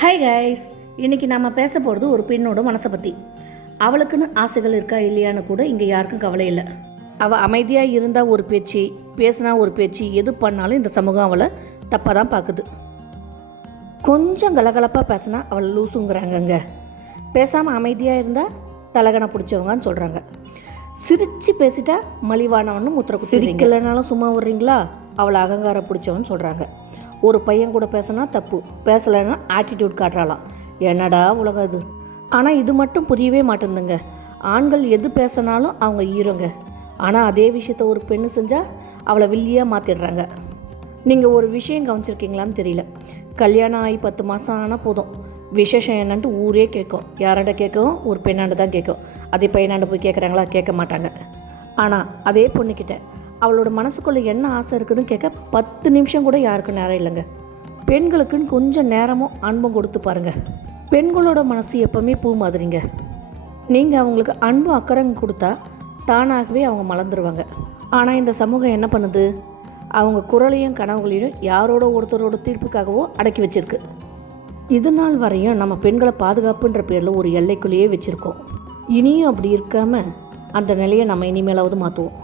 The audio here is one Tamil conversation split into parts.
ஹாய் கைஸ், இன்றைக்கி நம்ம பேச போகிறது ஒரு பெண்ணோட மனசை பற்றி. அவளுக்குன்னு ஆசைகள் இருக்கா இல்லையான்னு கூட இங்கே யாருக்கும் கவலை இல்லை. அவள் அமைதியாக இருந்தால் ஒரு பேச்சு, பேசினா ஒரு பேச்சு, எது பண்ணாலும் இந்த சமூகம் அவளை தப்பாக தான் பார்க்குது. கொஞ்சம் கலகலப்பாக பேசினா அவளை லூசுங்கிறாங்கங்க. பேசாமல் அமைதியாக இருந்தால் தலகனை பிடிச்சவங்கன்னு சொல்கிறாங்க. சிரித்து பேசிட்டா மலிவானவன்னு முத்திர சிரிக்கலைனாலும் சும்மா விட்றீங்களா, அவளை அகங்காரம் பிடிச்சவன்னு சொல்கிறாங்க. ஒரு பையன் கூட பேசினா தப்பு, பேசலைன்னா ஆட்டிடியூட் காட்டுறாளாம். என்னடா உலகம் இது. ஆனால் இது மட்டும் புரியவே மாட்டேங்குதுங்க. ஆண்கள் எது பேசினாலும் அவங்க ஈரோங்க. ஆனால் அதே விஷயத்த ஒரு பெண்ணு செஞ்சால் அவளை வில்லியாக மாற்றிடுறாங்க. நீங்கள் ஒரு விஷயம் கவனிச்சிருக்கீங்களான்னு தெரியல. கல்யாணம் ஆகி 10 மாதம் ஆனால் போதும், விசேஷம் என்னன்ட்டு ஊரே கேட்கும். யாராண்ட கேட்கும்? ஒரு பெண்ணாண்ட தான் கேட்கும். அதே பையனாண்ட போய் கேட்குறாங்களா? கேட்க மாட்டாங்க. ஆனால் அதே பொண்ணுக்கிட்ட அவளோட மனசுக்குள்ளே என்ன ஆசை இருக்குதுன்னு கேட்க 10 நிமிஷம் கூட யாருக்கும் நேரம் இல்லைங்க. பெண்களுக்குன்னு கொஞ்சம் நேரமும் அன்பும் கொடுத்து பாருங்கள். பெண்களோட மனசு எப்போவுமே பூ மாதிரிங்க. நீங்கள் அவங்களுக்கு அன்பும் அக்கறைங்க கொடுத்தா தானாகவே அவங்க மலர்ந்துருவாங்க. ஆனால் இந்த சமூகம் என்ன பண்ணுது? அவங்க குரலையும் கனவுகளையும் யாரோட ஒருத்தரோட தீர்ப்புக்காகவோ அடக்கி வச்சிருக்கு. இது நாள் வரையும் நம்ம பெண்களை பாதுகாப்புன்ற பேரில் ஒரு எல்லைக்குள்ளேயே வச்சுருக்கோம். இனியும் அப்படி இருக்காமல் அந்த நிலையை நம்ம இனிமேலாவது மாற்றுவோம்.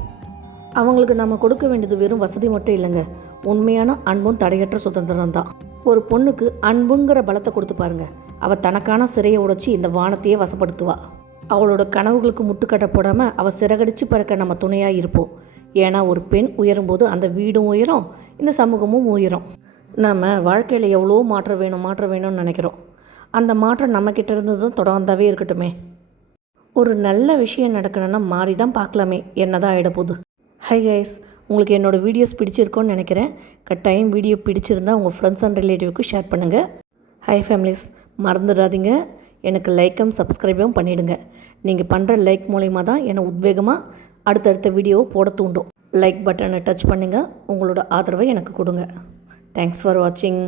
அவங்களுக்கு நம்ம கொடுக்க வேண்டியது வெறும் வசதி மட்டும் இல்லைங்க, உண்மையான அன்பும் தடையற்ற சுதந்திரம் தான். ஒரு பொண்ணுக்கு அன்புங்கிற பலத்தை கொடுத்து பாருங்கள். அவள் தனக்கான சிறையை உடைச்சி இந்த வானத்தையே வசப்படுத்துவாள். அவளோட கனவுகளுக்கு முட்டுக்கட்டை போடாமல் அவள் சிறகடிச்சு பறக்க நம்ம துணையாக இருப்போம். ஏன்னா ஒரு பெண் உயரும்போது அந்த வீடும் உயரும், இந்த சமூகமும் உயரும். நம்ம வாழ்க்கையில் எவ்வளோ மாற்றம் வேணும்னு நினைக்கிறோம். அந்த மாற்றம் நம்மக்கிட்ட இருந்ததும் தொடர்ந்தாவே இருக்கட்டுமே. ஒரு நல்ல விஷயம் நடக்கணும்னா மாறி தான் பார்க்கலாமே, என்ன தான் ஆகிடப்போகுது. ஹை கைஸ், உங்களுக்கு என்னோடய வீடியோஸ் பிடிச்சிருக்கோன்னு நினைக்கிறேன். கட்டாயம் வீடியோ பிடிச்சிருந்தால் உங்கள் ஃப்ரெண்ட்ஸ் அண்ட் ரிலேட்டிவ்க்கு ஷேர் பண்ணுங்கள். ஹை ஃபேமிலிஸ், மறந்துடாதீங்க, எனக்கு லைக்கும் சப்ஸ்கிரைபும் பண்ணிவிடுங்க. நீங்கள் பண்ணுற லைக் மூலிமா தான் என்னை உத்வேகமாக அடுத்தடுத்த வீடியோவை போட தூண்டும். லைக் பட்டனை டச் பண்ணுங்கள், உங்களோட ஆதரவை எனக்கு கொடுங்க. தேங்க்ஸ் ஃபார் வாட்சிங்.